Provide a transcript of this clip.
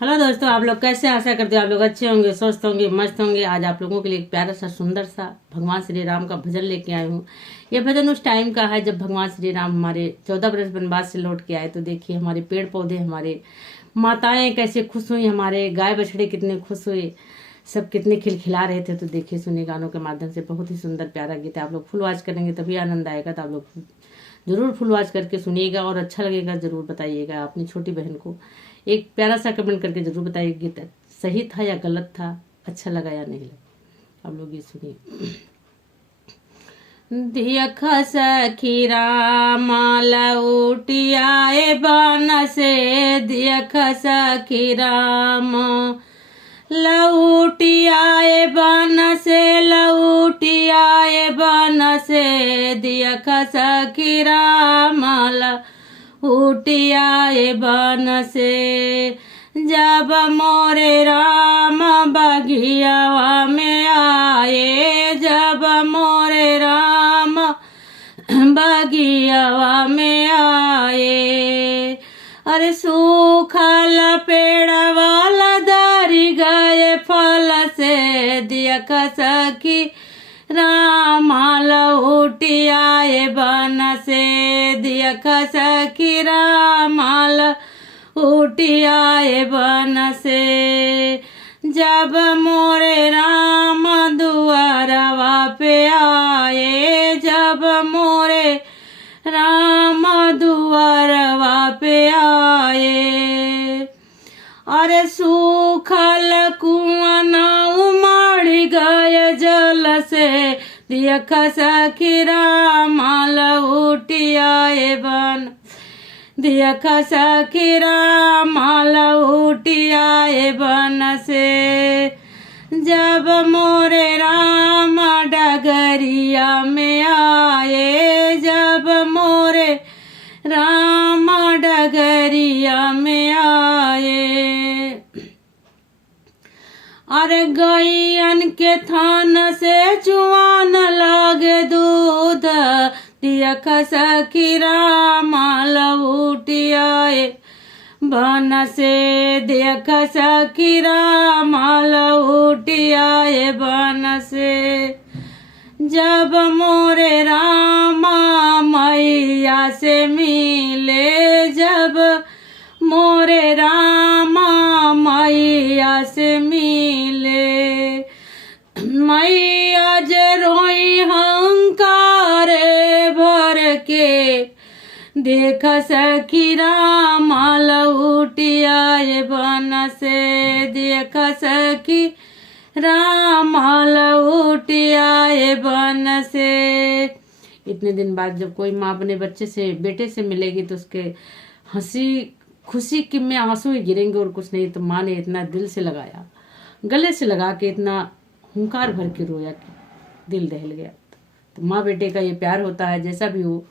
Hello दोस्तों, आप लोग कैसे? आशा करते हो आप लोग अच्छे होंगे, स्वस्थ होंगे, मस्त होंगे। आज आप लोगों के लिए एक प्यारा सा सुंदर सा भगवान श्री राम का भजन लेके आई हूँ। यह भजन उस टाइम का है जब भगवान श्री राम हमारे 14 वर्ष वनवास से लौट के आए। तो देखिए हमारे पेड़ पौधे, हमारे माताएं कैसे खुश हुई, हमारे गाय बछड़े कितने खुश हुए, सब कितने खिलखिला रहे थे। तो देखिए सुनिए गानों के माध्यम से बहुत ही सुंदर प्यारा गीत है। आप लोग फुल वॉच करेंगे तभी आनंद आएगा। तो आप लोग जरूर फुल वॉच करके सुनिएगा और अच्छा लगेगा जरूर बताइएगा अपनी छोटी बहन को। एक प्यारा सा कमेंट करके जरूर बताइए गीत सही था या गलत था, अच्छा लगा या नहीं लगा। आप लोग ये सुनिए। देख सखी राम लौटियाए बन से, देख सखी राम लौटियाए बन से, लौटियाए बन से, देख सखी राम लौटियाए बन से। जब मोरे राम बगियावा में आए, जब मोरे राम बगियावा में आए, अरे सूखल पेड़ वाला दारी गए फल से, देख सखी राम लौटियाए बन से, देख सखी राम लौटियाए बन से। जब मोरे राम दुआरवा पे आए, जब मोरे राम दुआरवा पे आए, अरे सूखल कुआं उमड़ गए जल से, देख सखी राम लौटियाए बन, देख सखी राम लौटियाए बन से। जब मोरे राम डगरिया में आए, जब मोरे राम डगरिया में आए, अरे गैयन के थान से चुआन लगे दूध, देख सखी राम लौटियाए बन से, देख सखी राम लौटियाए बन से। जब मोरे राम मैया से मिले, जब मोरे राम मैया से मिले, मैया जे रोई हंकारे भर के, देख सखी राम लौटियाए बन से, देख सखी राम लौटियाए बन से। इतने दिन बाद जब कोई माँ अपने बच्चे से, बेटे से मिलेगी तो उसके हंसी खुशी के में आंसू ही गिरेंगे और कुछ नहीं। तो माँ ने इतना दिल से लगाया, गले से लगा के इतना हुंकार भर के रोया कि दिल दहल गया। तो माँ बेटे का ये प्यार होता है, जैसा भी हो।